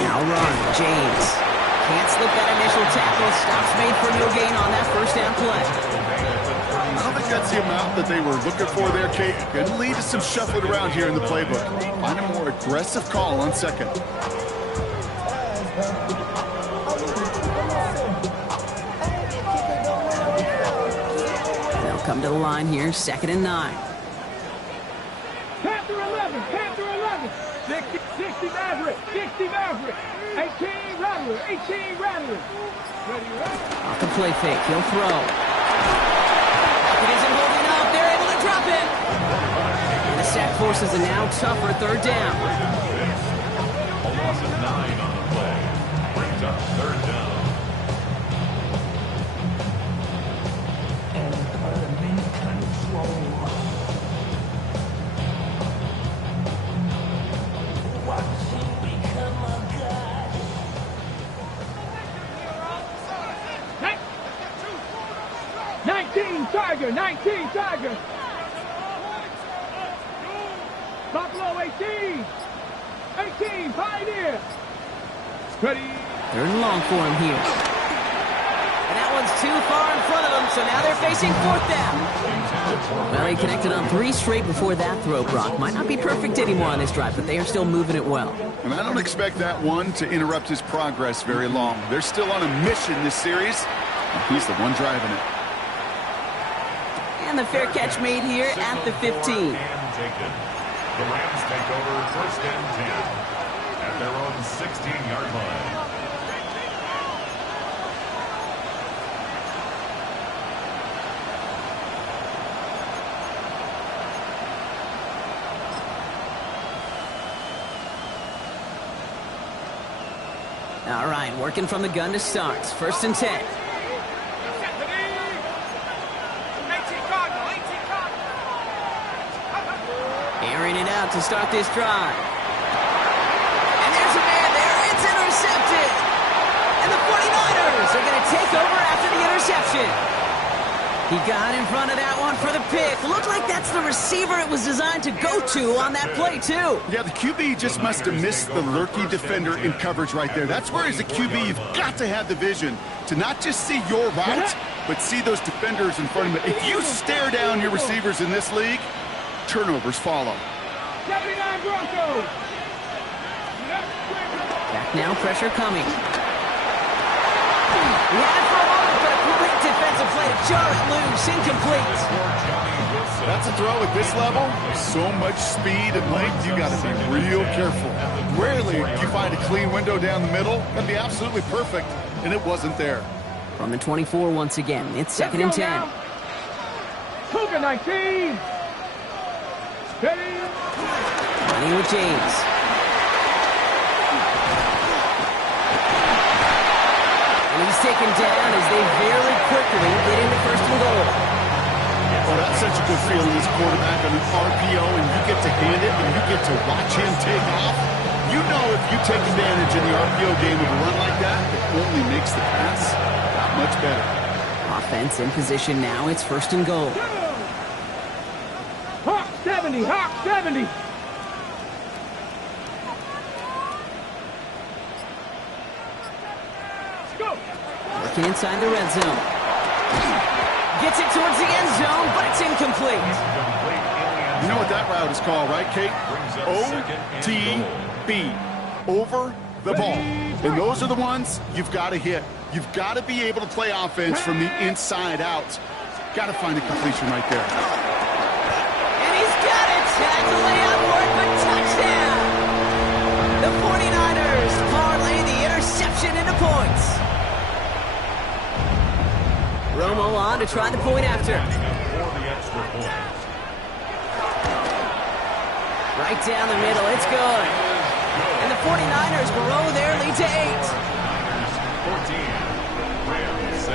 Now run, James. Can't slip that initial tackle. Stops made for no gain on that first down play. I don't think that's the amount that they were looking for there, Kate. Going to lead to some shuffling around here in the playbook. Find a more aggressive call on second. They'll come to the line here, 2nd and 9. Panther 11, Panther 11. 60 Maverick, 60 Maverick. 18 Rattler, 18 Rattler. Off the play fake, he'll throw. It isn't holding up, they're able to drop it. And the sack forces a now tougher 3rd down. A loss of 9 on the play. Brings up 3rd down. Tiger, 19 Tiger. Buffalo 18. 18 Pioneer. Ready. 3rd and long for him here. And that one's too far in front of them, so now they're facing 4th down. Well, he connected on 3 straight before that throw, Brock. Might not be perfect anymore on this drive, but they are still moving it well. And I don't expect that one to interrupt his progress very long. They're still on a mission this series, and he's the one driving it. And the fair catch made here at the 15. The Rams take over 1st and 10 at their own 16-yard line. All right, working from the gun to start. 1st and 10. Airing it out to start this drive. And there's a man there. It's intercepted. And the 49ers are going to take over after the interception. He got in front of that one for the pick. Looked like that's the receiver it was designed to go to on that play, too. Yeah, the QB just must have missed the lurky defender in coverage right there. That's where, as a QB, you've got to have the vision to not just see your route, but see those defenders in front of you. If you stare down your receivers in this league, turnovers follow. 79 Broncos. Back now, pressure coming. He had it for a moment, but a complete defensive play to jar it loose, incomplete. That's a throw at this level. So much speed and length, you got to be real careful. Rarely you find a clean window down the middle. That'd be absolutely perfect, and it wasn't there. From the 24 once again, it's 2nd and 10. Cougar 19. Ready. Running with James. And he's taken down as they very quickly get into 1st and goal. Oh, that's such a good feeling as quarterback on an RPO, and you get to hand it, and you get to watch him take off. You know if you take advantage in the RPO game of a run like that, it only makes the pass that much better. Offense in position now. It's 1st and goal. Hawk 70, Hawk 70. Working inside the red zone. Gets it towards the end zone, but it's incomplete. You know what that route is called, right, Kate? OTB. Over the ball. And those are the ones you've got to hit. You've got to be able to play offense from the inside out. Got to find a completion right there. And he's got it. Tag the layout work, but touchdown. The 49ers parlay the interception into points. Romo on to try the point after. Right down the middle, it's good. And the 49ers grow their lead to 8. 14, Rams 6.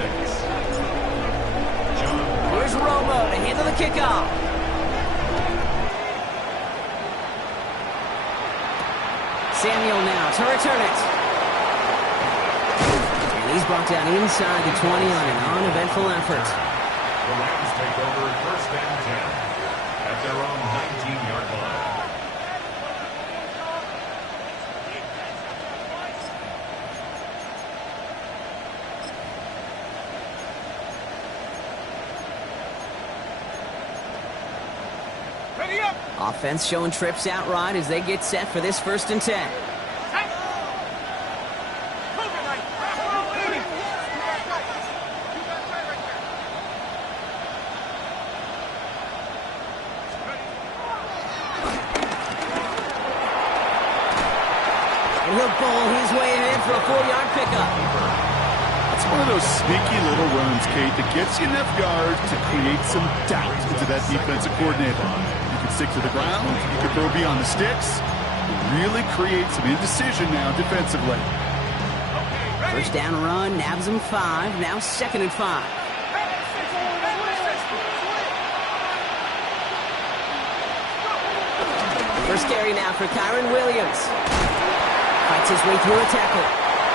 Here's Romo to handle the kickoff. Samuel now to return it. And he's brought down inside the 20 on an uneventful effort. The Rams take over 1st and 10 at their own 19-yard line. Offense showing trips outright as they get set for this 1st and 10. And he'll bowl his way ahead for a 4-yard pickup. It's one of those sneaky little runs, Kate, that gets you enough yards to create some doubt into that defensive coordinator. You can stick to the ground, you can throw beyond the sticks, really create some indecision now defensively. First down run, nabs him 5, now 2nd and 5. First carry now for Kyron Williams. Fights his way through a tackle.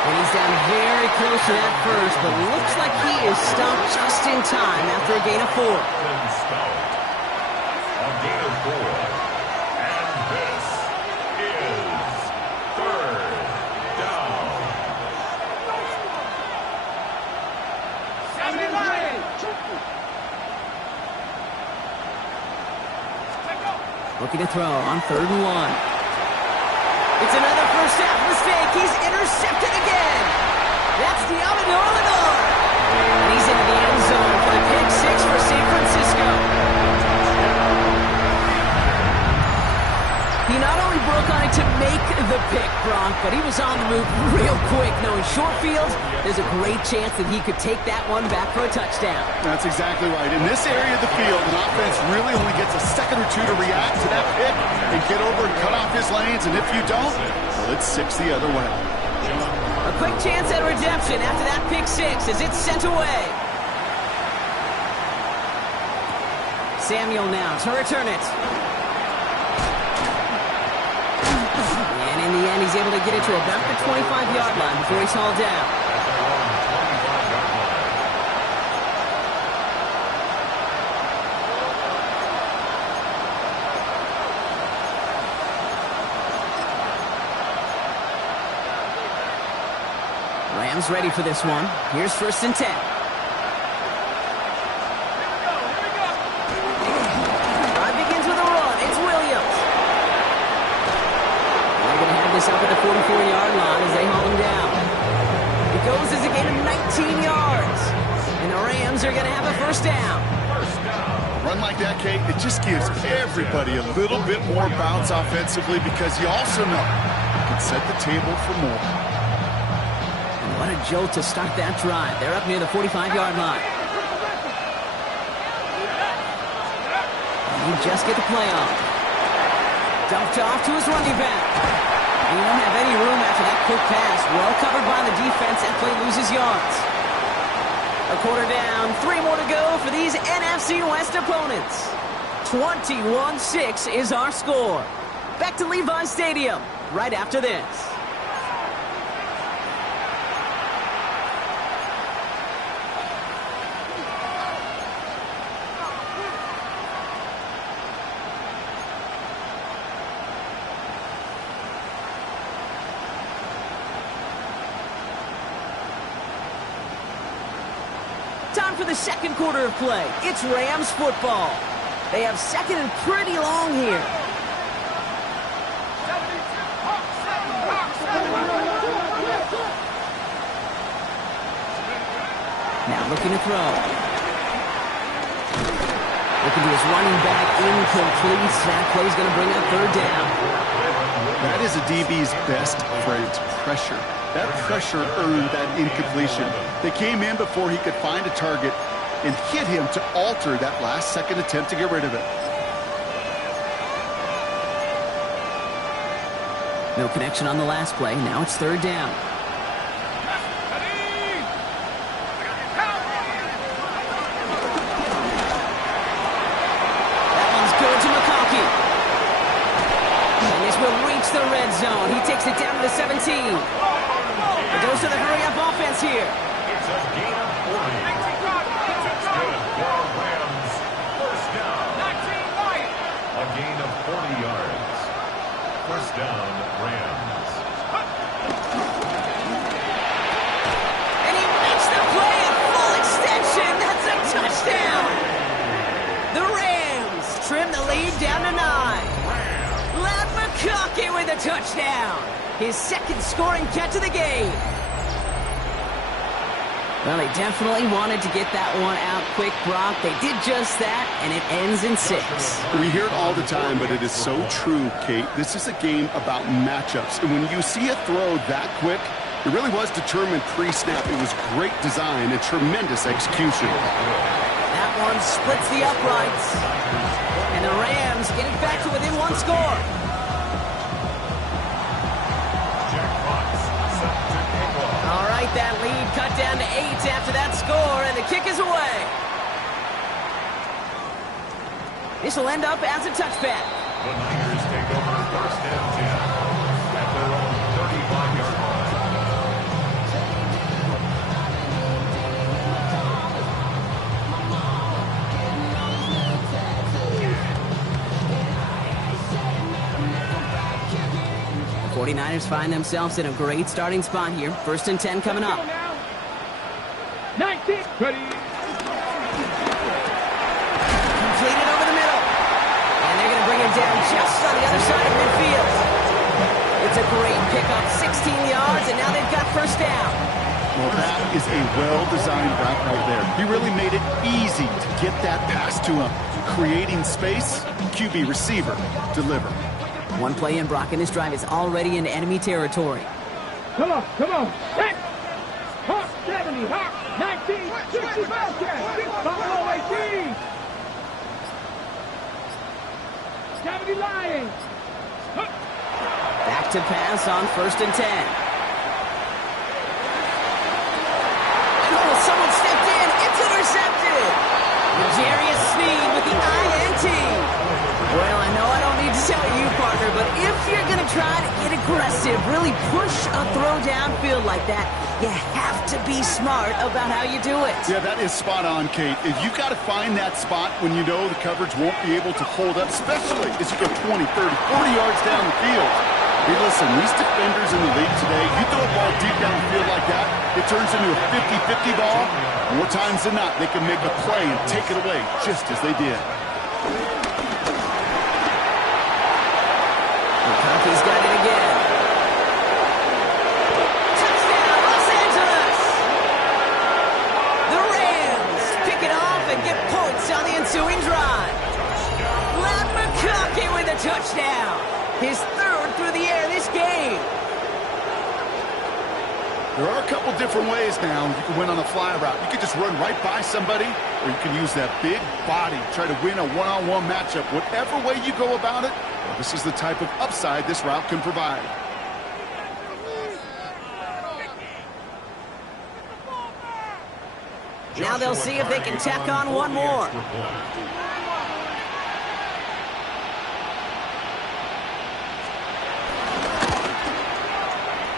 And he's down very close to that first, but looks like he is stopped just in time after a gain of 4. A gain of 4. And this is 3rd down. Looking to throw on 3rd and 1. It's another first half mistake. He's intercepted again. That's Diamador. And he's into the end zone for the pick 6 for San Francisco. He not only broke on it to make the pick, Bronk, but he was on the move real quick. Knowing short field, there's a great chance that he could take that one back for a touchdown. That's exactly right. In this area of the field, an offense really only gets a second or two to react to that pick and get over and cut off his lanes. And if you don't, well, it's 6 the other way. A quick chance at redemption after that pick 6 as it's sent away. Samuel now to return it. And in the end, he's able to get it to about the 25-yard line before he's hauled down. Rams ready for this one. Here's 1st and 10. Drive begins with a run. It's Williams. They're going to have this up at the 44-yard line as they haul him down. It goes as a gain of 19 yards. And the Rams are going to have a 1st down. A run like that, Kate, it just gives everybody a little bit more bounce offensively because you also know you can set the table for more. What a jolt to start that drive. They're up near the 45-yard line. You just get the play off. Dumped off to his running back. He won't have any room after that quick pass. Well covered by the defense. That play loses yards. A quarter down. 3 more to go for these NFC West opponents. 21-6 is our score. Back to Levi Stadium right after this. Time for the second quarter of play. It's Rams football. They have 2nd and pretty long here. Now looking to throw. Looking to his running back, incomplete. That play's going to bring up 3rd down. That is a DB's best friend, pressure. That pressure earned that incompletion. They came in before he could find a target and hit him to alter that last-second attempt to get rid of it. No connection on the last play. Now it's 3rd down. That one's good to McConkey. And this will reach the red zone. He takes it down to the 17. It goes to the hurry-up offense here. It's a gain of 40. That's good for Rams. 1st down. A gain of 40 yards. 1st down, Rams. And he makes the play at full extension. That's a touchdown. The Rams trim the lead down to 9. a touchdown. His second scoring catch of the game. Well, they definitely wanted to get that one out quick, Brock. They did just that, and it ends in 6. We hear it all the time, but it is so true, Kate. This is a game about matchups. And when you see a throw that quick, it really was determined pre-snap. It was great design and tremendous execution. That one splits the uprights. And the Rams get it back to within 1 score. All right, that lead cut down to 8 after that score, and the kick is away. This will end up as a touchback. The Niners take over first and 10 at their own 35-yard line. The 49ers find themselves in a great starting spot here. First and 10 coming up. 19. Ready. Completed over the middle. And they're going to bring him down just on the other side of midfield. It's a great pickup, 16 yards, and now they've got first down. Well, that is a well-designed route right there. He really made it easy to get that pass to him. Creating space, QB receiver, deliver. One play in, Brock, and this drive is already in enemy territory. Come on, come on. Set. Hawk 70, Hawk 19, 60 Bobcat. Buffalo 18. 70 Lions. Back to pass on first and 10. Oh, someone stepped in. It's intercepted. L'Jarius Sneed with the INT. Well, I know I don't need to tell you, partner, but if you're going to try to get aggressive, really push a throw downfield like that, you have to be smart about how you do it. Yeah, that is spot on, Kate. If you've got to find that spot when you know the coverage won't be able to hold up, especially as you go 20, 30, 40 yards down the field. Hey, listen, these defenders in the league today, you throw a ball deep down the field like that, it turns into a 50-50 ball. More times than not, they can make a play and take it away, just as they did. He's got it again. Touchdown, Los Angeles! The Rams pick it off and get points on the ensuing drive. Matt McConkey with a touchdown. His third through the air this game. There are a couple different ways now. You can win on a fly route. You can just run right by somebody, or you can use that big body, try to win a one-on-one matchup. Whatever way you go about it, well, this is the type of upside this route can provide. Now they'll see if they can tack on one more.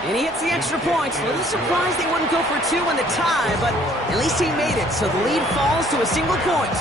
And he hits the extra points. A little surprised they wouldn't go for 2 in the tie, but at least he made it, so the lead falls to a single point.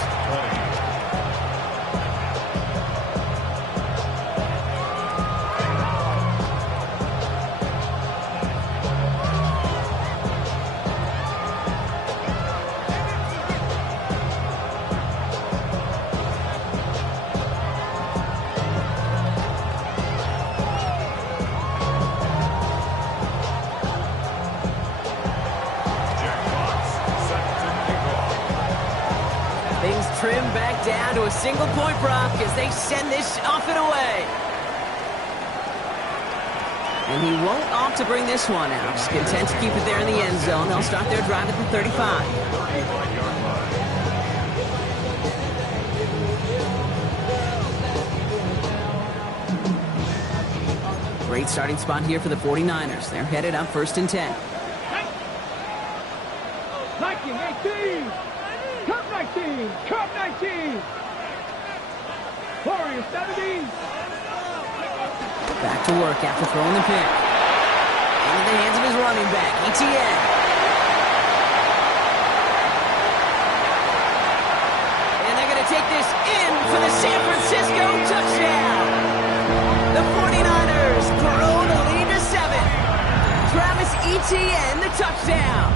Things trim back down to a single point, Brock, as they send this off and away. And he won't opt to bring this one out. Just content to keep it there in the end zone. They'll start their drive at the 35. Great starting spot here for the 49ers. They're headed up first and 10. Viking 18. Cup 19. Cup 19. Warriors 70. Back to work after throwing the pick. Into the hands of his running back, ETN. And they're going to take this in for the San Francisco touchdown. The 49ers grow the lead to 7. Travis Etienne, the touchdown.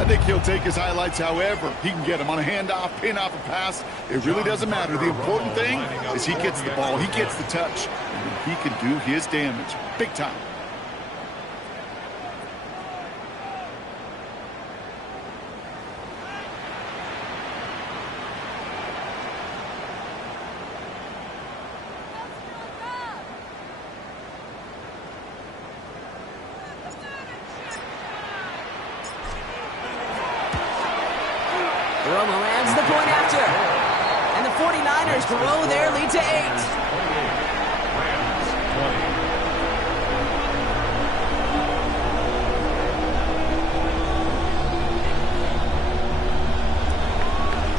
I think he'll take his highlights however he can get them on a handoff, pin off a pass. It really doesn't matter. The important thing is he gets the ball, he gets the touch, and he can do his damage big time. Romo adds the point after. And the 49ers grow their lead to 8. Rams 20.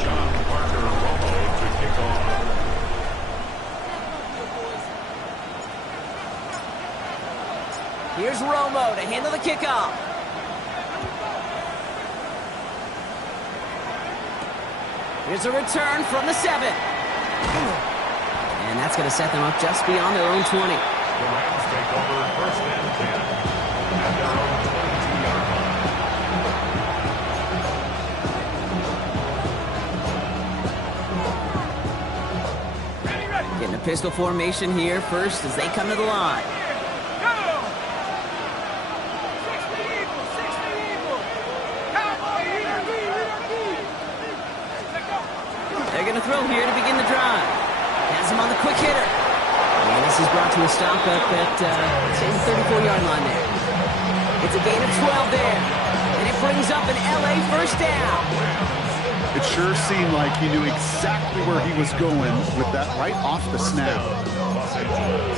John Parker Romo to kick off. Here's Romo to handle the kickoff. Here's a return from the 7. And that's going to set them up just beyond their own 20. The Rams take over first and 10 at their own 22-yard line. Getting a pistol formation here first as they come to the line. They're going to throw here to begin the drive. Has him on the quick hitter. And this is brought to a stop up at, say, the 34-yard line there. It's a gain of 12 there. And it brings up an LA first down. It sure seemed like he knew exactly where he was going with that right off the snap. Los Angeles.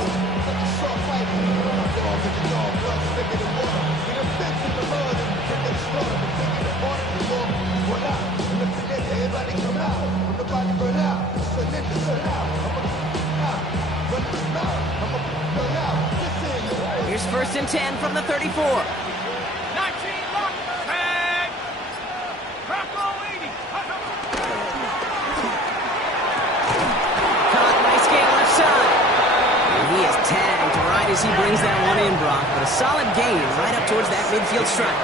Here's first and 10 from the 34. 19 lock, tag, Bronco 80. Caught, nice gain left side. And he is tagged right as he brings that one in, Brock. But a solid gain right up towards that midfield stripe.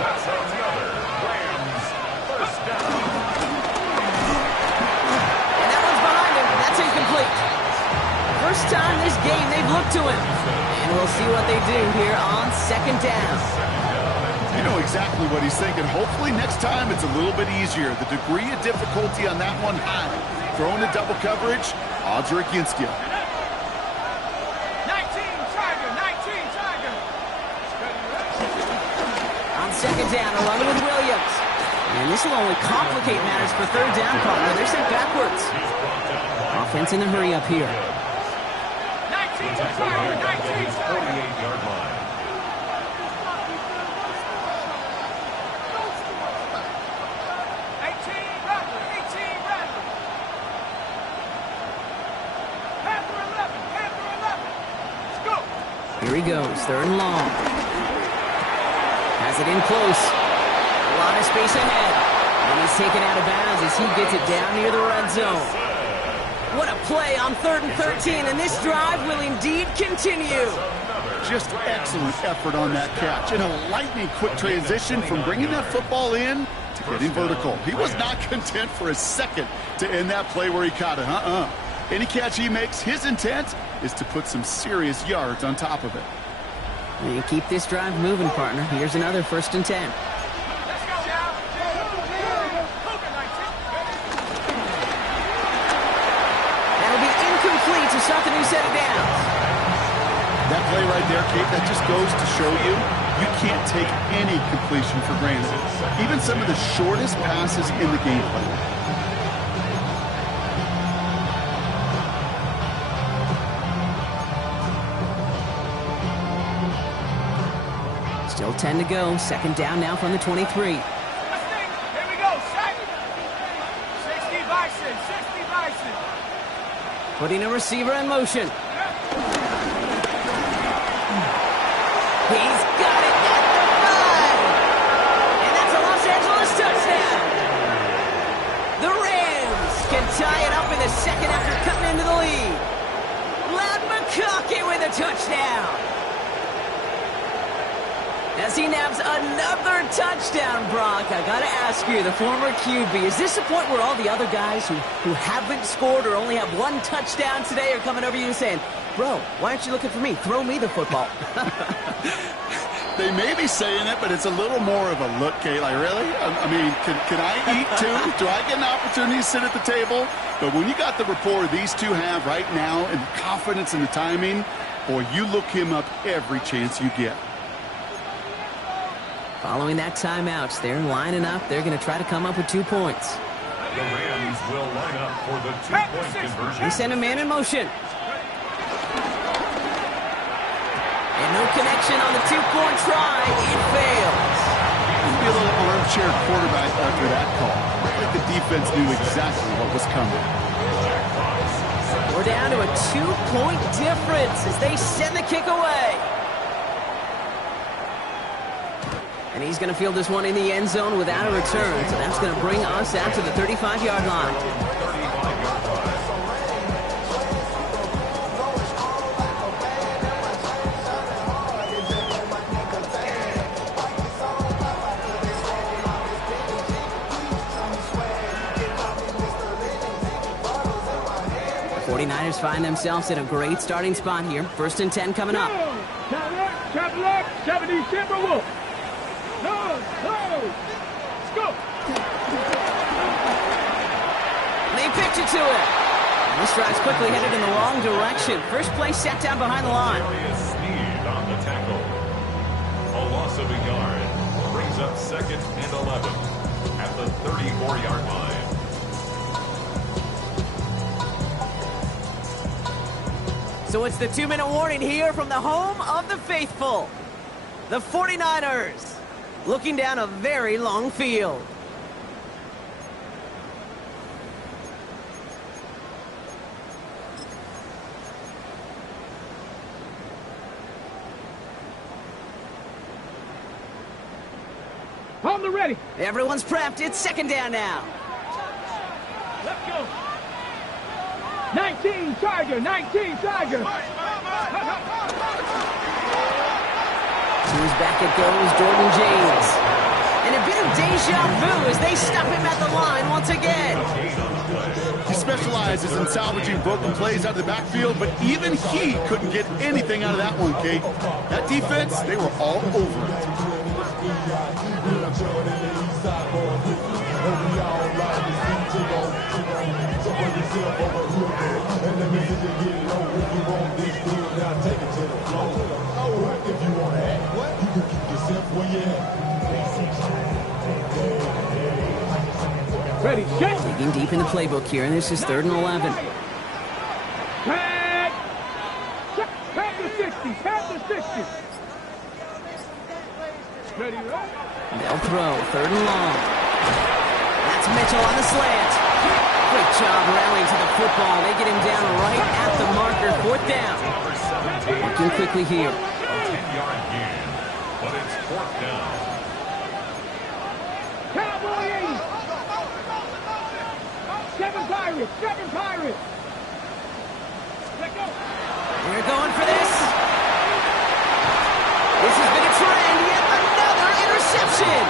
That's on the other. Rams first down. And that one's behind him. That's incomplete. First time this game they've looked to him. And we'll see what they do here on second down. You know exactly what he's thinking. Hopefully next time it's a little bit easier. The degree of difficulty on that one high. Throwing the double coverage, odds are against you. 19 Tiger, 19 Tiger. On second down, a run with Williams. And this will only complicate matters for third down, partner. They're sent backwards. Offense in a hurry up here. 19 Tiger, 19 Tiger. 48-yard line. 18 Rattler, 18 Rattler. Panther 11, Panther 11. Let's go. Here he goes, third and long. Has it in close. A lot of space ahead. And he's taken out of bounds as he gets it down near the red zone. What a play on 3rd and 13, and this drive will indeed continue. Just excellent effort on that catch. And a lightning quick transition from bringing that football in to getting vertical. He was not content for a second to end that play where he caught it. Any catch he makes, his intent is to put some serious yards on top of it. And keep this drive moving, partner. Here's another 1st and 10. Let's go now. That'll be incomplete to start the new set of downs. That play right there, Kate, that just goes to show you, you can't take any completion for granted. Even some of the shortest passes in the game plan. Still 10 to go. Second down now from the 23. Here we go. Set. 60 Bison, 60 Bison. Putting a receiver in motion. He's got it at the 5. And that's a Los Angeles touchdown. The Rams can tie it up in the second after cutting into the lead. Loud McConkey with a touchdown. As he naps another touchdown, Brock, I gotta ask you, the former QB, is this the point where all the other guys who haven't scored or only have one touchdown today are coming over you and saying, bro, why aren't you looking for me? Throw me the football. They may be saying it, but it's a little more of a look, Kate. Like, really? I mean, can I eat too? Do I get an opportunity to sit at the table? But when you got the rapport these two have right now and the confidence in the timing, boy, you look him up every chance you get. Following that timeout, they're lining up. They're going to try to come up with 2 points. The Rams will line up for the 2-point conversion. They send a man in motion. And no connection on the 2-point try. It fails. He'd be a little armchair quarterback after that call. I think the defense knew exactly what was coming. We're down to a 2-point difference as they send the kick away. And he's going to field this one in the end zone without a return. So that's going to bring us out to the 35-yard line. 49ers find themselves in a great starting spot here. 1st and 10 coming up. Travel up, 70 Timberwolves. No, let's go. They pitch it to him. And this drive's quickly headed in the wrong direction. First play set down behind the line. Sneed on the tackle. A loss of a yard brings up 2nd and 11 at the 34-yard line. So it's the 2-minute warning here from the home of the faithful. The 49ers looking down a very long field. On the ready. Everyone's prepped. It's 2nd down now. Let's go. 19 Tiger, 19 Tiger. To his back it goes, Jordan James. And a bit of deja vu as they stop him at the line once again. He specializes in salvaging broken plays out of the backfield, but even he couldn't get anything out of that one, Kate. That defense, they were all over it. Ready, set. Digging deep in the playbook here, and this is 3rd and 11. Tag. Tag the 60, tag the 60. Ready, right? They'll throw, 3rd and long. That's Mitchell on the slant. Great job rallying to the football. They get him down right at the marker. 4th down. Working quickly here. A 10-yard gain, but it's 4th down. Cowboy 80. 7 Pirates, 7 Pirates. Let go. We're going for this. This has been a trend. Yet another interception.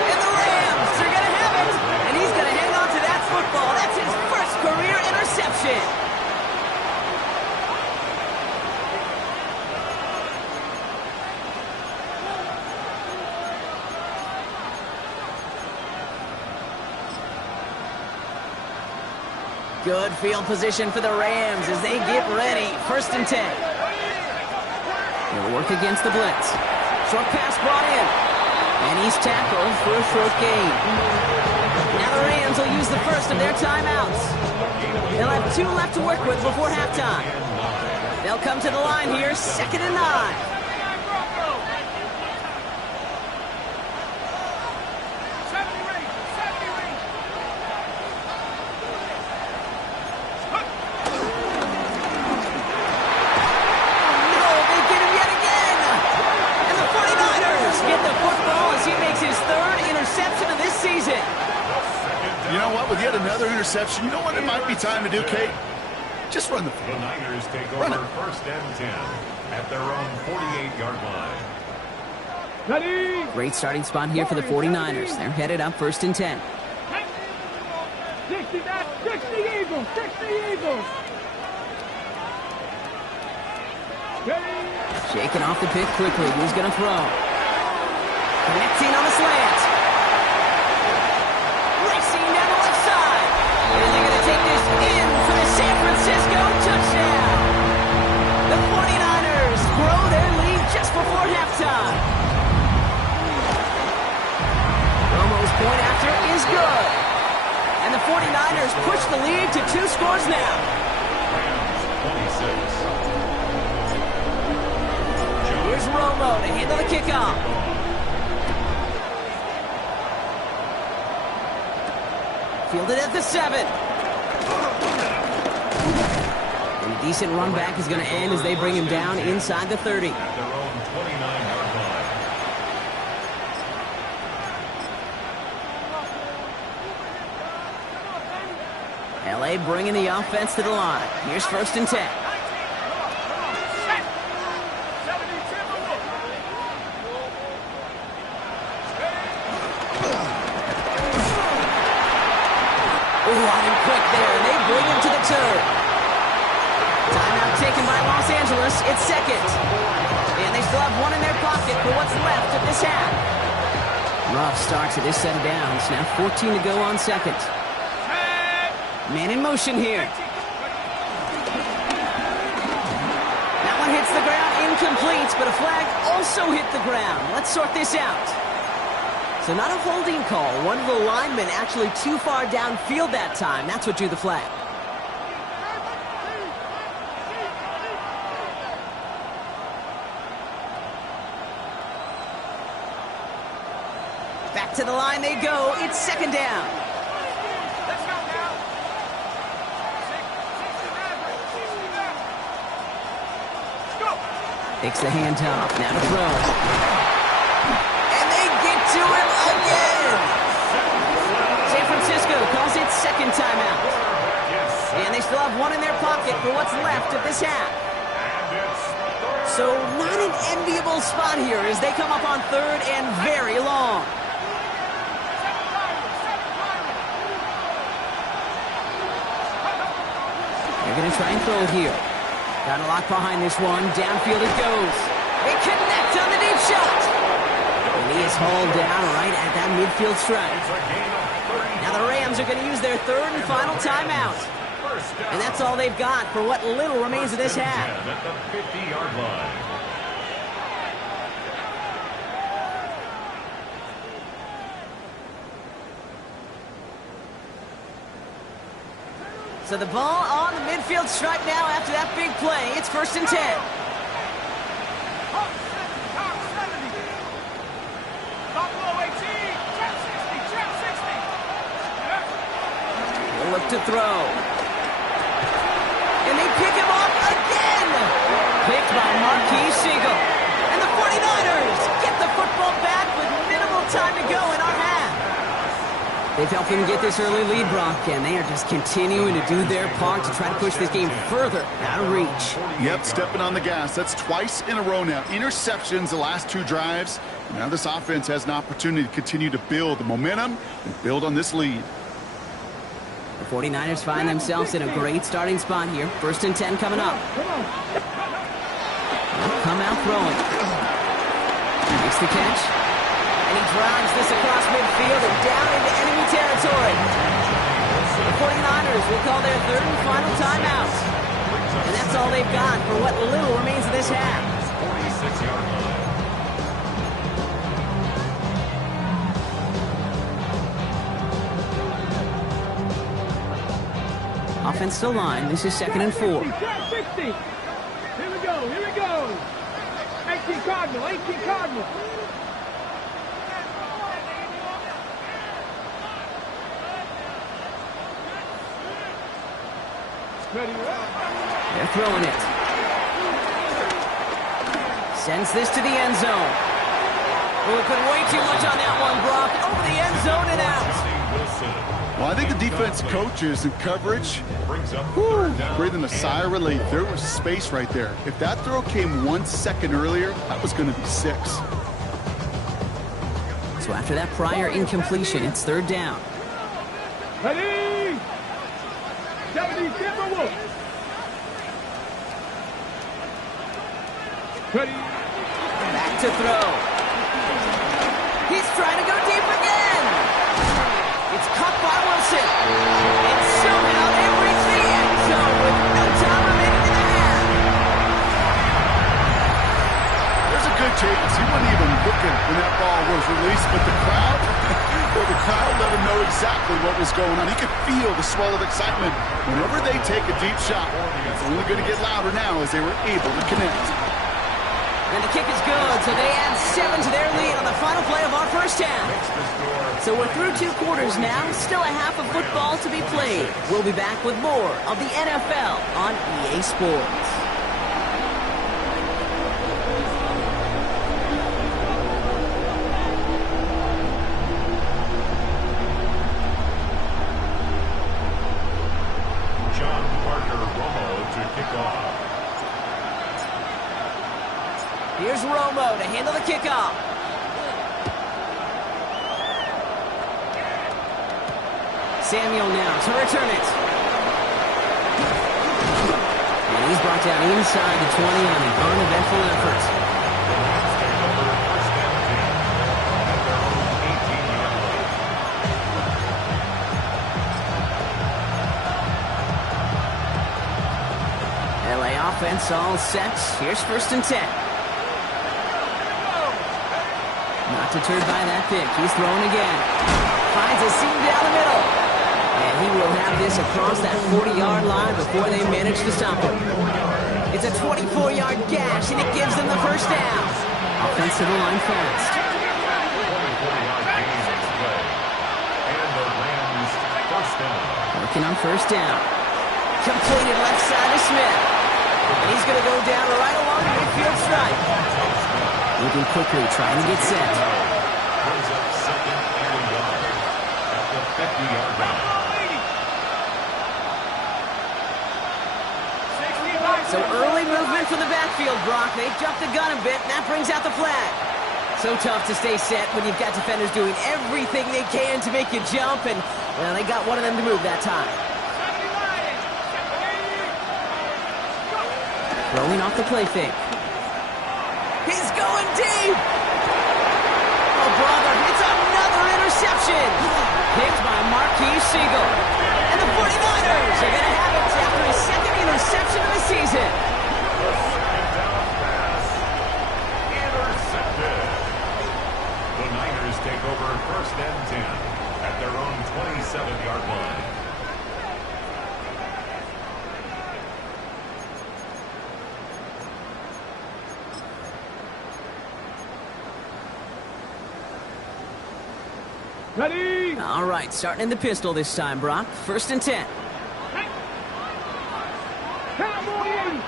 And the Rams are going to have it. And he's going to hang on to that football. That's his first career interception. Good field position for the Rams as they get ready. 1st and 10. They'll work against the blitz. Short pass brought in. And he's tackled for a short gain. Now the Rams will use the first of their timeouts. They'll have 2 left to work with before halftime. They'll come to the line here, 2nd and 9. Interception. You know what it might be time to do, Kate? Just run the The field. Niners take over 1st and 10 at their own 48-yard line. Ready? Great starting spot here for the 49ers. They're headed up 1st and 10. 60 Eagles. 60 Eagles. Ready? Shaking off the pick quickly. Who's going to throw? Connecting on the slant. Racing down the left side. And they're going to take this in for the San Francisco touchdown. The 49ers grow their lead just before halftime. Romo's point after is good. And the 49ers push the lead to 2 scores now. Rams 26. Here's Romo to handle the kickoff. Fielded at the 7. And a decent run back is going to end as they bring him down inside the 30. At their own 29-yard line. LA bringing the offense to the line. Here's 1st and 10. Wide and quick there, and they bring him to the turf. Timeout taken by Los Angeles. It's 2nd. And they still have 1 in their pocket for what's left of this half. Rough starts at this set of downs. Now 14 to go on 2nd. Man in motion here. That one hits the ground incomplete, but a flag also hit the ground. Let's sort this out. So not a holding call. One of the linemen actually too far downfield that time. That's what drew the flag. Back to the line they go. It's 2nd down. Let's go now. Takes the handoff. Now to throw. To him again! San Francisco calls it 2nd timeout. And they still have 1 in their pocket for what's left of this half. So not an enviable spot here as they come up on 3rd and very long. They're going to try and throw it here. Got a lock behind this one. Downfield it goes. They connect on the deep shot. And he is hauled down right at that midfield stripe. Now the Rams are going to use their 3rd and final timeout. And that's all they've got for what little remains of this half. At the 50-yard line. So the ball on the midfield stripe now after that big play. It's 1st and 10. Look to throw. And they pick him up again. Picked by Marquise Siegel. And the 49ers get the football back with minimal time to go in our half. They've helped them get this early lead, Brock, and they are just continuing to do their part to try to push this game further out of reach. Yep, stepping on the gas. That's twice in a row now. Interceptions the last 2 drives. Now this offense has an opportunity to continue to build the momentum and build on this lead. The 49ers find themselves in a great starting spot here. 1st and 10 coming up. Come out throwing. Makes the catch. And he drives this across midfield and down into enemy territory. The 49ers will call their 3rd and final timeout. And that's all they've got for what little remains of this half. 46-yard line. Offensive line. This is 2nd and 4. 60. Here we go. 18 Cardinal. Ready? They're throwing it. Sends this to the end zone. Oh, it put way too much on that one, Brock. Over the end zone and out. Well, I think the defense coaches and coverage, breathing a sigh of relief. There was space right there. If that throw came 1 second earlier, that was going to be 6. So after that prior incompletion, it's third down. Ready? 70 Timberwolves. Ready? Back to throw. He's trying to go deep again. It's caught by Wilson. And somehow they reach the end zone with no time remaining in the half. There's a good chance he wasn't even looking when that ball was released, but the crowd, well, the crowd let him know exactly what was going on. He could feel the swell of excitement. Whenever they take a deep shot, it's only going to get louder now as they were able to connect. And the kick is good, so they add 7 to their lead on the final play of our first half. So we're through 2 quarters now, still a half of football to be played. We'll be back with more of the NFL on EA Sports. Here's Romo to handle the kickoff. Samuel now to return it. And he's brought down inside the 20 on an uneventful effort. LA offense all set. Here's 1st and 10. Not deterred by that pick. He's throwing again. Finds a seam down the middle. And he will have this across that 40-yard line before they manage to stop him. It's a 24-yard gash, and it gives them the first down. Offensive line fast. Working on first down. Completed left side to Smith. And he's going to go down right along the midfield stripe. Looking quickly, trying to get set. Brings up 2nd and a yard at the 50-yard line. So early movement from the backfield, Brock. They jumped the gun a bit, and that brings out the flag. So tough to stay set when you've got defenders doing everything they can to make you jump, and, well, they got one of them to move that time. Throwing off the play fake. He's going deep! Oh, brother, it's another interception! Picked by Marquise Siegel. And the 49ers are going to have it after his 2nd interception of the season. The 2nd down pass. Intercepted. The Niners take over 1st and 10 at their own 27-yard line. Ready? All right, starting in the pistol this time, Brock. 1st and 10. Cowboys!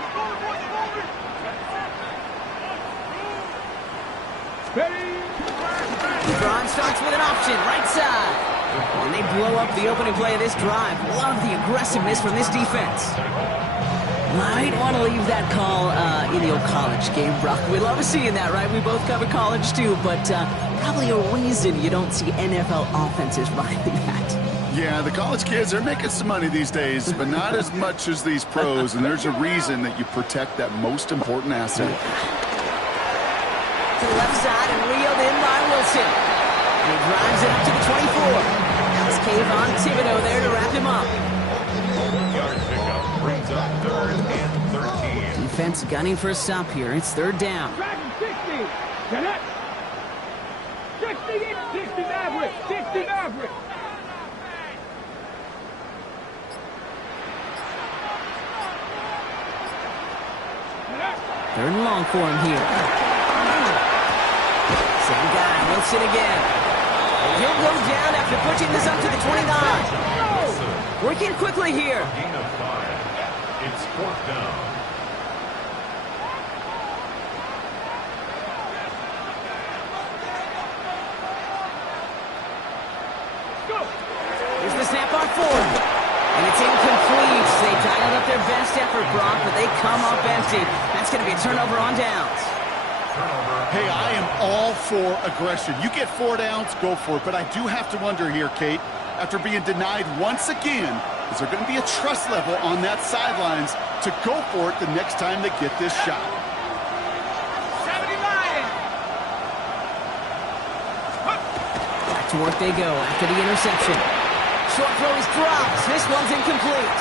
Ready? The drive starts with an option, right side. And they blow up the opening play of this drive. Love the aggressiveness from this defense. Might want to leave that call in the old college game, Brock. We love seeing that, right? We both cover college, too, but probably a reason you don't see NFL offenses running that. Yeah, the college kids are making some money these days, but not as much as these pros, and there's a reason that you protect that most important asset. To the left side and reeled in by Wilson. And he drives it up to the 24. Now it's Kayvon Thibodeau there to wrap him up. 1-yard pickup brings up 3rd and 13. Defense gunning for a stop here. It's 3rd down. Dragon 60. Get it. 60 Maverick. 60 Maverick. Third and long for him here. Same guy, Wilson again. And he'll go down after pushing this up to the 29. Working quickly here. Gain of 5. It's 4th down. Here's the snap on 4th. And it's incomplete. They dialed up their best effort, Brock, but they come up empty. That's going to be a turnover on downs. Hey, I am all for aggression. You get 4 downs, go for it. But I do have to wonder here, Kate, after being denied once again, is there going to be a trust level on that sidelines to go for it the next time they get this shot? 79. Back to work they go after the interception. Short throw is dropped. This one's incomplete.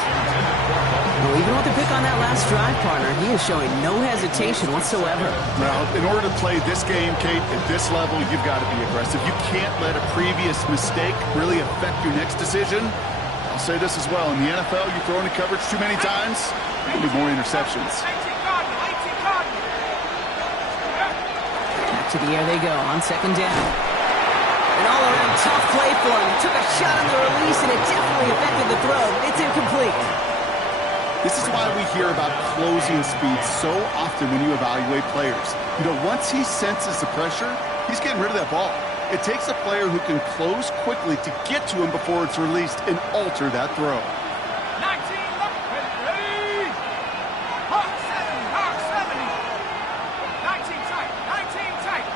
Well, even with the pick on that last drive, partner, he is showing no hesitation whatsoever. Well, in order to play this game, Kate, at this level, you've got to be aggressive. You can't let a previous mistake really affect your next decision. I'll say this as well. In the NFL, you throw into coverage too many times, there'll be more interceptions. Back to the air they go on second down. An all-around tough play for him. He took a shot on the release, and it definitely affected the throw. It's incomplete. This is why we hear about closing speed so often when you evaluate players. You know, once he senses the pressure, he's getting rid of that ball. It takes a player who can close quickly to get to him before it's released and alter that throw. 19, ready! Hawk 70, 19 tight, 19 tight.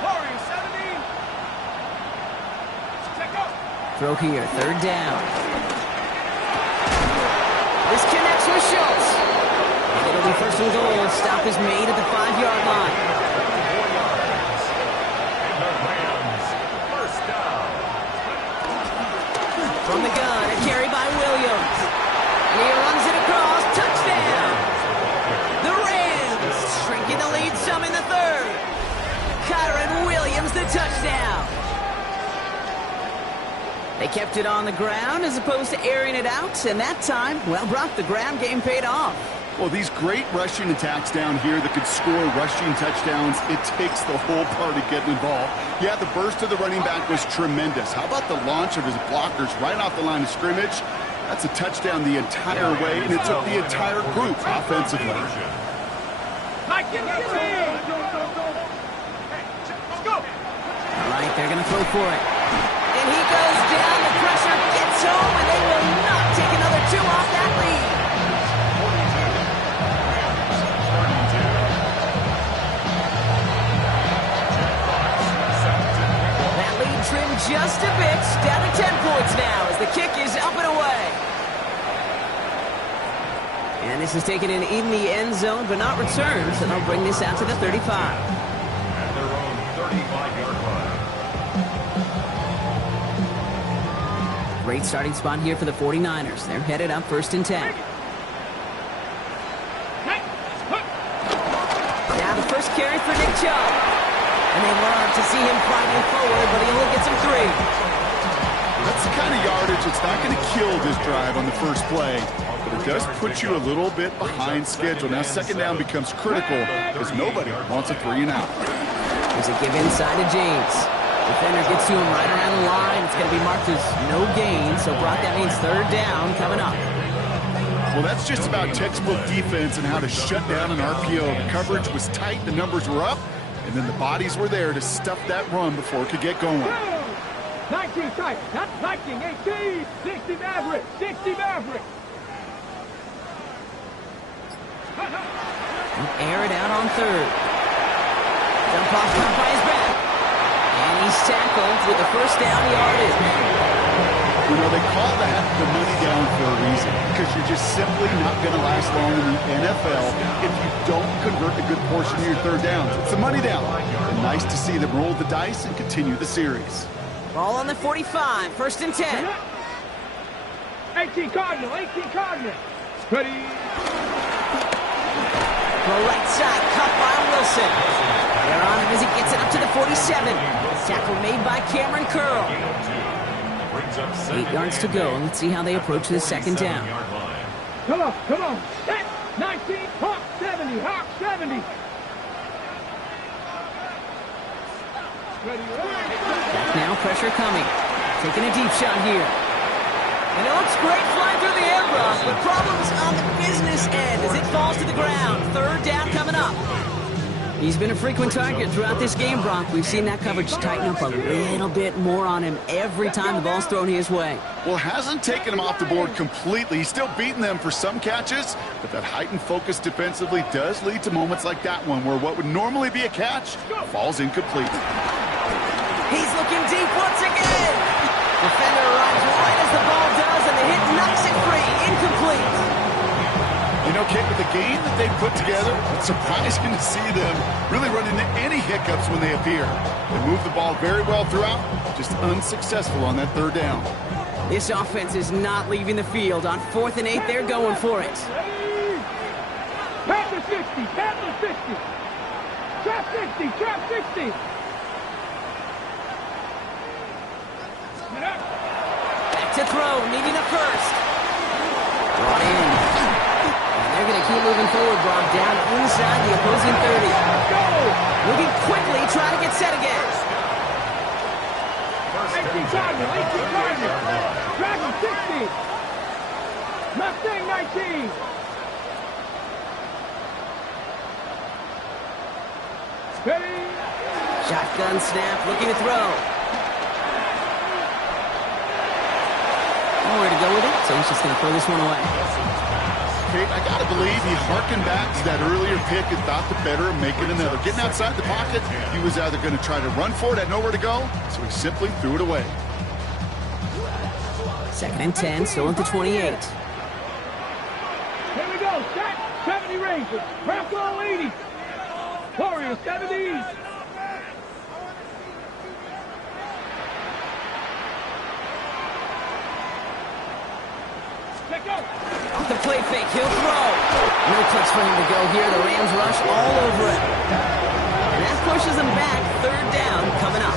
Warrior 70. Check out. Throw here, third down. This connects with Schultz. And it'll be first and goal. Stop is made at the 5-yard line. From the gun, a carry by Williams. And he runs it across. Touchdown! The Rams shrinking the lead some in the third. Kyron Williams, the touchdown. They kept it on the ground as opposed to airing it out, and that time, well, Brock, the ground game paid off. Well, these great rushing attacks down here that could score rushing touchdowns, it takes the whole party getting involved. Yeah, the burst of the running back was tremendous. How about the launch of his blockers right off the line of scrimmage? That's a touchdown the entire way, and it took the entire group offensively. Mike, give me. All right, they're going to throw for it. And he goes down, the pressure gets home, and they will not take another 2 off that lead. That lead trimmed just a bit, down to 10 points now as the kick is up and away. And this is taken in the end zone, but not returned, so they'll bring this out to the 35. At their own 35-yard line. Great starting spot here for the 49ers. They're headed up first and 10. Now the first carry for Nick Chubb. And they love to see him fighting forward, but he only gets him 3. That's the kind of yardage that's not going to kill this drive on the first play, but it does put you a little bit behind schedule. Now second down becomes critical because nobody wants a 3 and out. There's a give inside to James. Defender gets to him right around the line. It's going to be marked as no gain. So, Brock, that means third down coming up. Well, that's just about textbook defense and how to shut down an RPO. The coverage was tight, the numbers were up, and then the bodies were there to stuff that run before it could get going. 19 tight, that's 19, 18, 60 Maverick, 60 Maverick. Air it out on third. Dump off caught by his back. And he's tackled with the first down yardage. You know, they call that the money down for a reason, because you're just simply not going to last long in the NFL if you don't convert a good portion of your third downs. It's a money down. And nice to see them roll the dice and continue the series. Ball on the 45, first and 10. 18 Cardinal, 18 Cardinal. Ready. The right side, cut by Wilson. They're on him as he gets it up to the 47. Tackle made by Cameron Curl. 8 yards to go, and let's see how they approach this second down. Come on. Set. 19, Hawk 70, Hawk 70. Ready. Back now, pressure coming. Taking a deep shot here. And it looks great flying through the air, Brock, but problems on the business end as it falls to the ground. Third down coming up. He's been a frequent target throughout this game, Brock. We've seen that coverage tighten up a little bit more on him every time the ball's thrown his way. Well, hasn't taken him off the board completely. He's still beating them for some catches, but that heightened focus defensively does lead to moments like that one where what would normally be a catch falls incomplete. He's looking deep once again. Defender arrives right as the ball does, and the hit knocks it free. Incomplete. You know, Kate, with the game that they put together, it's surprising to see them really run into any hiccups when they appear. They move the ball very well throughout, just unsuccessful on that third down. This offense is not leaving the field. On 4th and 8, they're going for it. Panther 60, Panther 60. Trap 60, trap 60. Back to throw, needing a first. Brought in. They're going to keep moving forward, Brock, down inside the opposing 30. Moving quickly, trying to get set again. 18 Cardinal, 18 Cardinal. Dragon 60. Mustang 19. Ready. Shotgun snap, looking to throw. Nowhere to go with it, so he's just going to throw this one away. Kate, I got to believe he harkened back to that earlier pick and thought the better of making another. Getting outside the pocket, he was either going to try to run for it, had nowhere to go, so he simply threw it away. 2nd and 10, still at the 28. Here we go. Set. 70 Rangers. Bronco 80. Warrior 70s. Let go. Off the play fake, he'll throw. No place for him to go here. The Rams rush all over him. And that pushes them back. 3rd down coming up.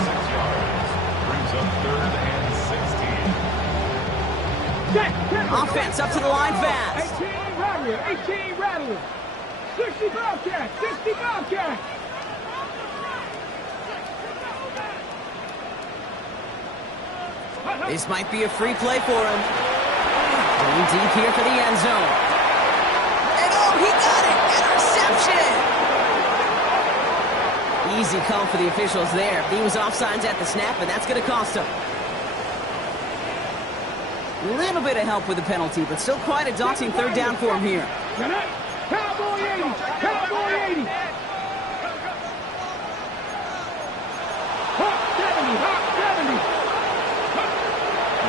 Brings up 3rd and 16. Offense up to the line fast. 18 Rattler. 18 Rattler. 60 Bobcat. 60 Bobcat. This might be a free play for him. Going deep here for the end zone. And oh, he got it! Interception! Easy call for the officials there. He was offsides at the snap, and that's going to cost him. A little bit of help with the penalty, but still quite a daunting 3rd down for him here. Cowboy 80. Cowboy 80. Hawk 70. Hawk 70.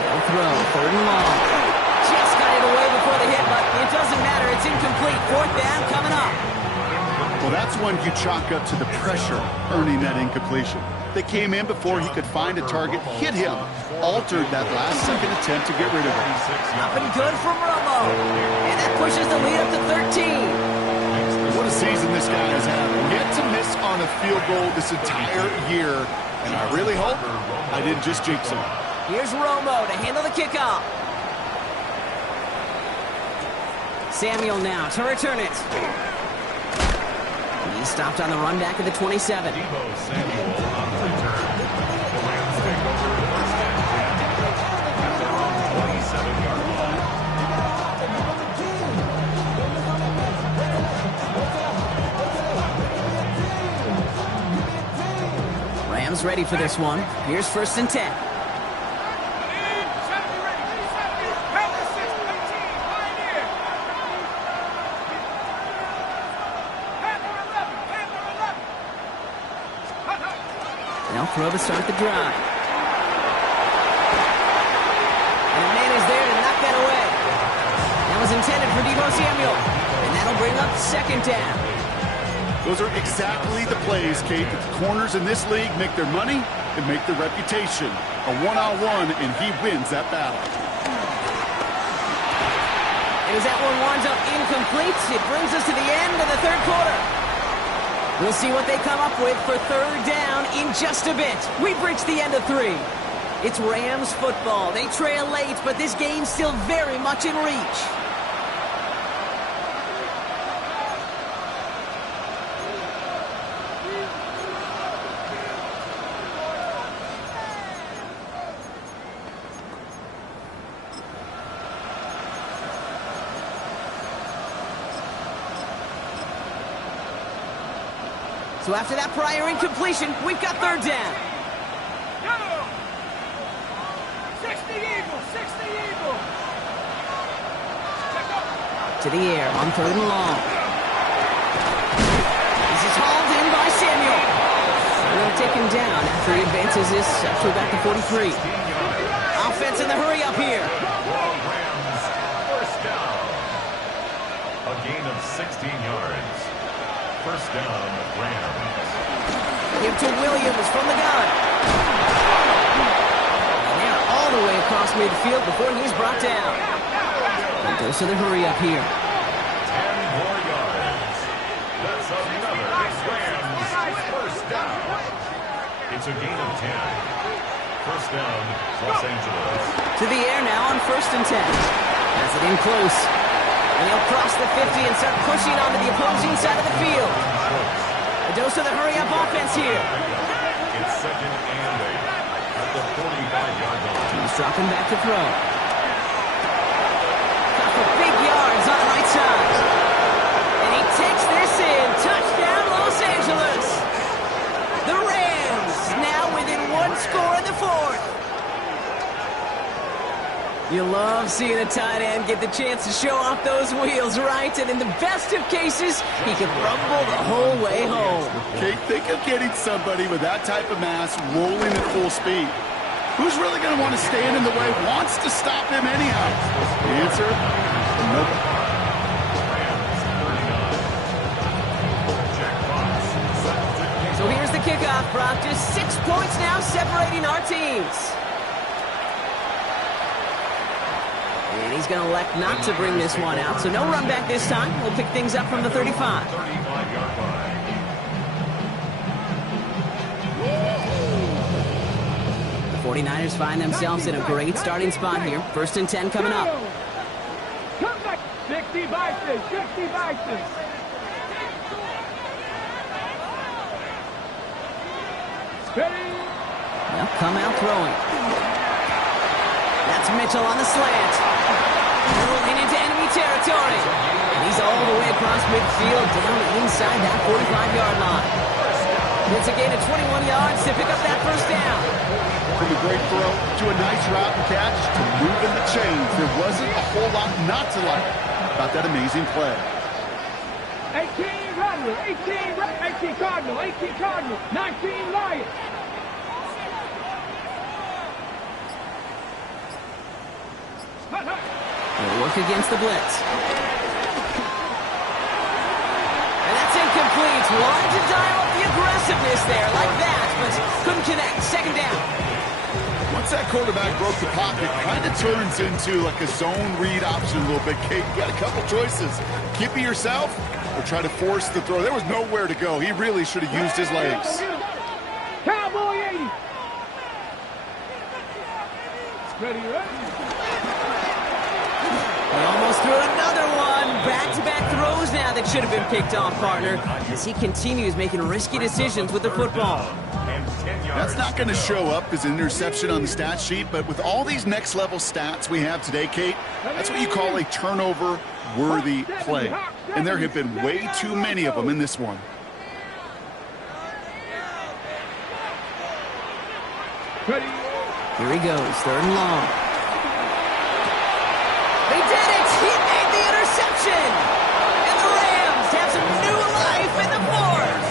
No throw, 3rd and long. Just got it away before the hit, but it doesn't matter. It's incomplete. 4th down coming up. Well, that's one you chalk up to the pressure earning that incompletion. They came in before he could find a target, hit him, altered that last-second attempt to get rid of it. Nothing good from Romo. And that pushes the lead up to 13. What a season this guy has had. Yet to miss on a field goal this entire year. And I really hope I didn't just jinx him. Here's Romo to handle the kickoff. Samuel now to return it. He's stopped on the run back at the 27. Samuel on the return. The Rams take over 1st and 10. At their own 27-yard line. Rams ready for this one. Here's 1st and 10. They'll throw to start the drive. And a man is there to knock that away. That was intended for Deebo Samuel. And that'll bring up 2nd down. Those are exactly the plays, Kate, that the corners in this league make their money and make their reputation. A one-on-one, and he wins that battle. As that one winds up incomplete, it brings us to the end of the 3rd quarter. We'll see what they come up with for 3rd down in just a bit. We've reached the end of 3. It's Rams football. They trail late, but this game's still very much in reach. So after that prior incompletion, we've got third down. 60 Eagles, 60 Eagles. To the air on third and long. This is hauled in by Samuel. And they'll take him down after he advances this up to about the 43. Offense in the hurry up here. Rams, first down. A gain of 16 yards. First down, Rams. Give to Williams from the gun. And they're all the way across midfield before he's brought down. And dose of the hurry up here. 10 more yards. That's another Rams first down. It's a gain of 10. First down, Los Angeles. To the air now on 1st and 10. Has it in close. And he'll cross the 50 and start pushing onto the opposing side of the field. A dose of the hurry-up offense here. It's second and 8 at the 45-yard line. He's dropping back to throw. Got the big yards on the right side. And he takes this in. Touchdown, Los Angeles. The Rams now within one score in the fourth. You love seeing a tight end get the chance to show off those wheels, right? And in the best of cases, he can rumble the whole way home. Kate, think of getting somebody with that type of mass rolling at full speed. Who's really going to want to stand in the way, wants to stop him anyhow? The answer? Nope. So here's the kickoff, Brock. Just 6 points now separating our teams. And he's going to elect not to bring this one out. So no run back this time. We'll pick things up from the 35. 35-yard line. The 49ers find themselves in a great starting spot here. 1st and 10 coming up. Come back. 60 Bison, 60 Bison. Ready? They'll come out throwing. That's Mitchell on the slant. Rolling into enemy territory. And he's all the way across midfield down inside that 45-yard line. It's a gain of 21 yards to pick up that first down. From a great throw to a nice route and catch to moving the chains. There wasn't a whole lot not to like about that amazing play. 18 Cardinal, 18 Cardinal, 18 Cardinal, 19 Lions. They'll work against the blitz. And that's incomplete. Wanted to dial up the aggressiveness there like that, but couldn't connect. Second down. Once that quarterback broke the pocket, kind of turns into like a zone read option a little bit. Kate, you got a couple choices. Keep it yourself or try to force the throw. There was nowhere to go. He really should have used his legs. Cowboy 80. Ready, ready. He almost threw another one. Back-to-back throws now that should have been picked off, partner, as he continues making risky decisions with the football. That's not going to show up as an interception on the stat sheet, but with all these next-level stats we have today, Kate, that's what you call a turnover-worthy play. And there have been way too many of them in this one. Ready. Here he goes, 3rd and long. They did it! He made the interception! And the Rams have some new life in the fourth!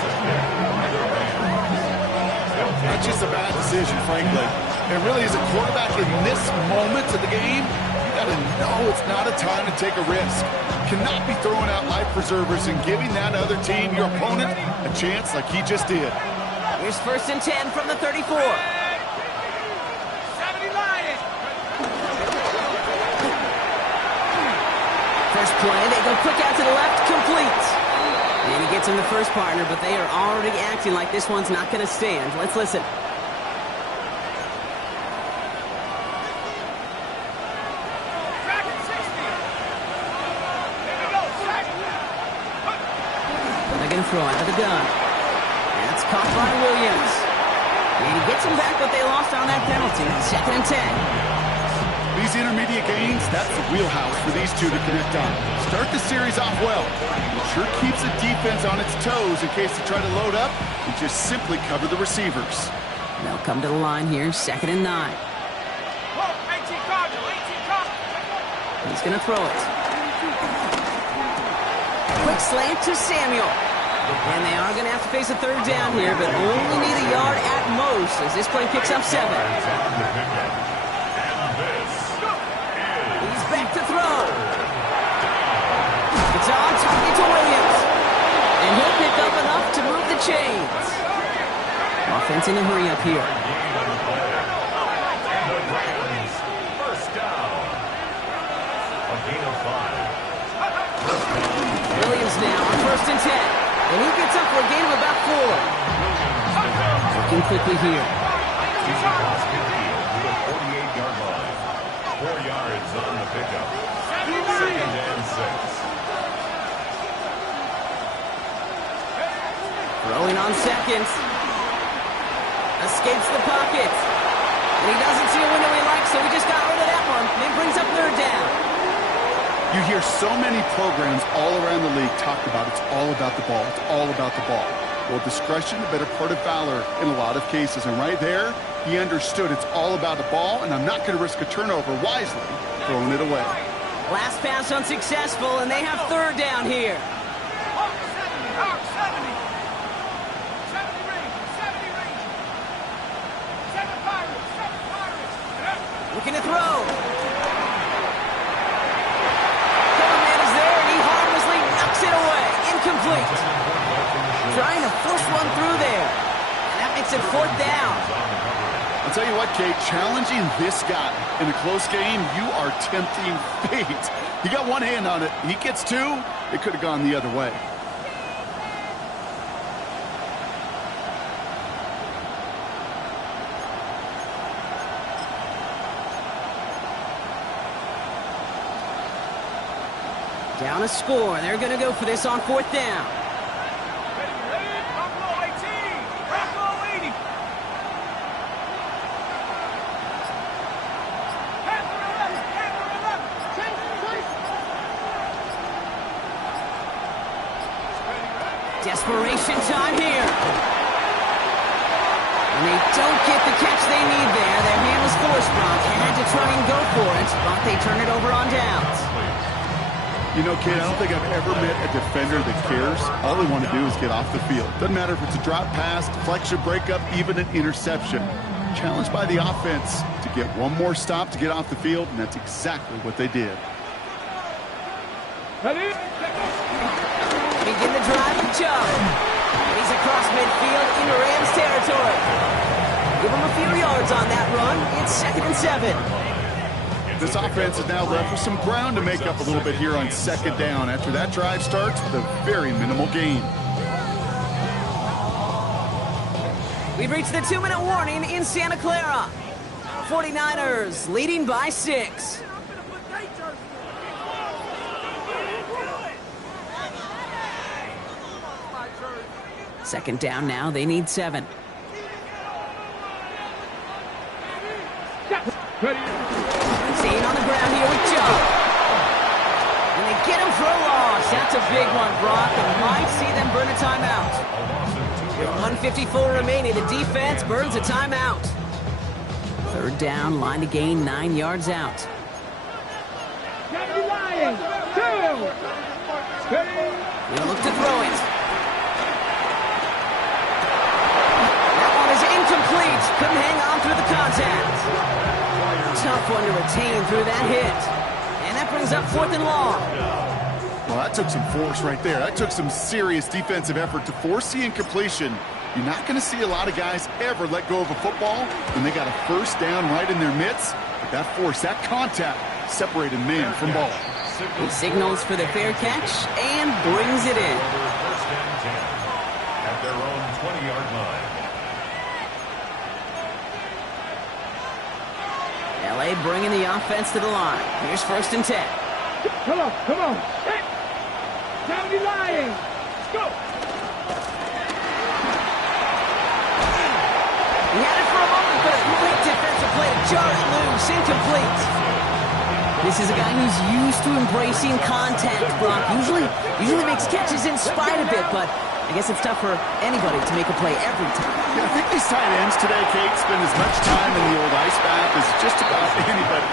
That's just a bad decision, frankly. And really, as a quarterback in this moment of the game, you got to know it's not a time to take a risk. Cannot be throwing out life preservers and giving that other team, your opponent, a chance like he just did. Here's 1st and 10 from the 34. First play, they go quick out to the left, complete. And he gets him the first partner, but they are already acting like this one's not going to stand. Let's listen. They're going to throw out of the gun. That's caught by Williams. And he gets him back, but they lost on that penalty. 2nd and 10. These intermediate gains, that's the wheelhouse for these two to connect on. Start the series off well. It sure keeps the defense on its toes in case they try to load up and just simply cover the receivers. They'll come to the line here, 2nd and 9. He's going to throw it. Quick slant to Samuel. And they are going to have to face a 3rd down here, but only need a yard at most as this play picks up 7. He's back to throw. It's on target to Williams. And he'll pick up enough to move the chains. Offense in a hurry up here. Williams now on 1st and 10. And he gets up for a gain of about 4. Working quickly here. He's across midfield to the 48-yard line. 4 yards on the pickup. 2nd and 6. Throwing on 2nd. Escapes the pocket. And he doesn't see a window he likes, so he just got rid of that one. And brings up 3rd down. You hear so many programs all around the league talk about it's all about the ball. It's all about the ball. Well, discretion, the better part of valor in a lot of cases. And right there, he understood it's all about the ball, and I'm not going to risk a turnover wisely, throwing it away. Last pass unsuccessful, and they have 3rd down here. Looking to throw. Coverman is there, and he harmlessly knocks it away. Incomplete. Trying to force one through there. And that makes it 4th down. I'll tell you what, Kate, challenging this guy in a close game, you are tempting fate. He got one hand on it. He gets 2. It could have gone the other way. Down a score. They're going to go for this on 4th down. Desperation time here. And they don't get the catch they need there. Their hand was forced, Browns had to try and go for it, but they turn it over on downs. You know, kid, I don't think I've ever met a defender that cares. All they want to do is get off the field. Doesn't matter if it's a drop pass, deflection, breakup, even an interception. Challenged by the offense to get one more stop to get off the field, and that's exactly what they did. Begin the drive with Joe. And he's across midfield into Rams territory. Give him a few yards on that run. It's 2nd and 7. This offense is now left with some ground to make up a little bit here on 2nd down after that drive starts with a very minimal gain. We've reached the 2-minute warning in Santa Clara. 49ers leading by 6. Second down now, they need 7. Staying on the ground here with Joe. And they get him for a loss. That's a big one, Brock, and might see them burn a timeout. With 1:54 remaining, the defense burns a timeout. 3rd down, line to gain 9 yards out. He'll look to throw it. That one is incomplete. Couldn't hang on through the contact. Tough one to retain through that hit. And that brings up 4th and long. Well, that took some force right there. That took some serious defensive effort to force the incompletion. You're not going to see a lot of guys ever let go of a football when they got a 1st down right in their midst. But that force, that contact, separated man from ball. He signals for the fair catch and brings it in. 1st and 10 at their own 20-yard line. LA bringing the offense to the line. Here's 1st and 10. Come on, come on. Hey, time to be lying. Let's go. He had it for a moment, but a quick defensive play to jar it loose. Incomplete. This is a guy who's used to embracing contact, Brock. Usually makes catches in spite of it, but I guess it's tough for anybody to make a play every time. Yeah, I think these tight ends today, Kate, spend as much time in the old ice bath as just about anybody.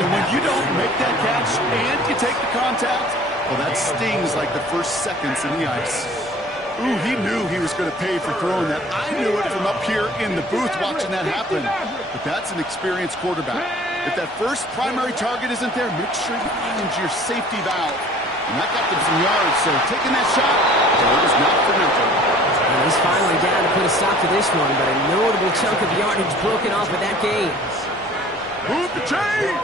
And when you don't make that catch and you take the contact, well, that stings like the first seconds in the ice. Ooh, he knew he was going to pay for throwing that. I knew it from up here in the booth watching that happen. But that's an experienced quarterback. If that first primary target isn't there, make sure you find your safety valve. And that got them some yards, so taking that shot, well, it was not for nothing. And he's finally down to put a stop to this one, but a notable chunk of yardage broken off of that game. Move the chains!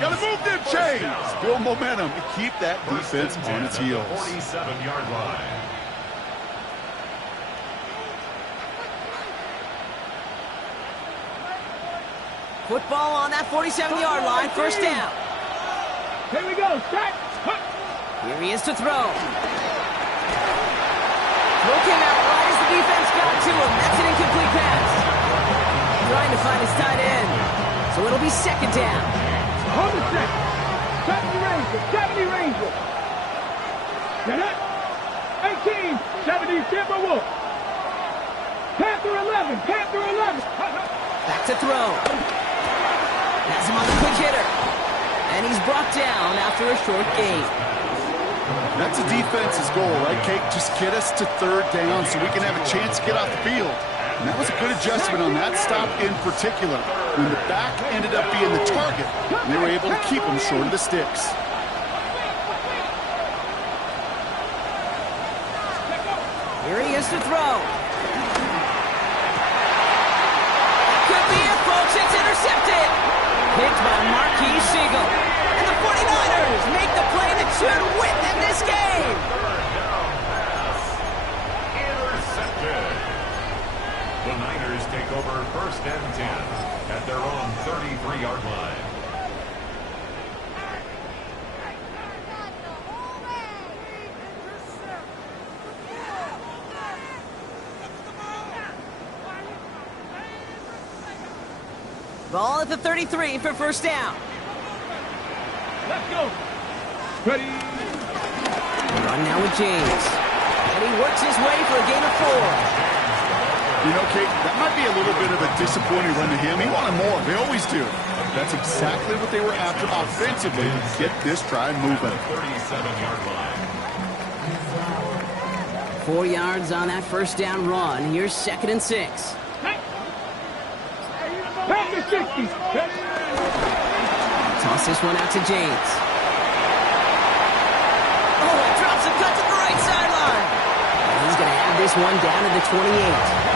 Gotta move them chains! Build momentum to keep that defense on its heels. 47-yard line. Football on that 47-yard line, first down. Here we go, set. Here he is to throw. Throw came out right as the defense got to him. That's an incomplete pass. Trying to find his tight end. So it'll be second down. Hold the set. 70 Rangers, 70 Rangers. Get it. 18, 70 Timberwolves. Panther 11, Panther 11. Back to throw. Has him on the quick hitter. And he's brought down after a short gain. That's a defense's goal, right, Kate? Just get us to third down so we can have a chance to get off the field. And that was a good adjustment on that stop in particular, when the back ended up being the target, and they were able to keep him short of the sticks. Here he is to throw. Could be it, folks. It's intercepted. Picked by Marquis Siegel. And the 49ers make the play that should win them this game. Intercepted. The Niners take over first and 10 at their own 33-yard line. Ball at the 33 for first down. Let's go. Ready. Run now with James. And he works his way for a gain of 4. You know, Kate, that might be a little bit of a disappointing run to him. He wanted more. They always do. That's exactly what they were after offensively to get this drive moving. 37-yard line. 4 yards on that first down run. Here's second and 6. Panther 60. Toss this one out to James. Oh, he drops and cuts at the right sideline. And he's going to have this one down to the 28.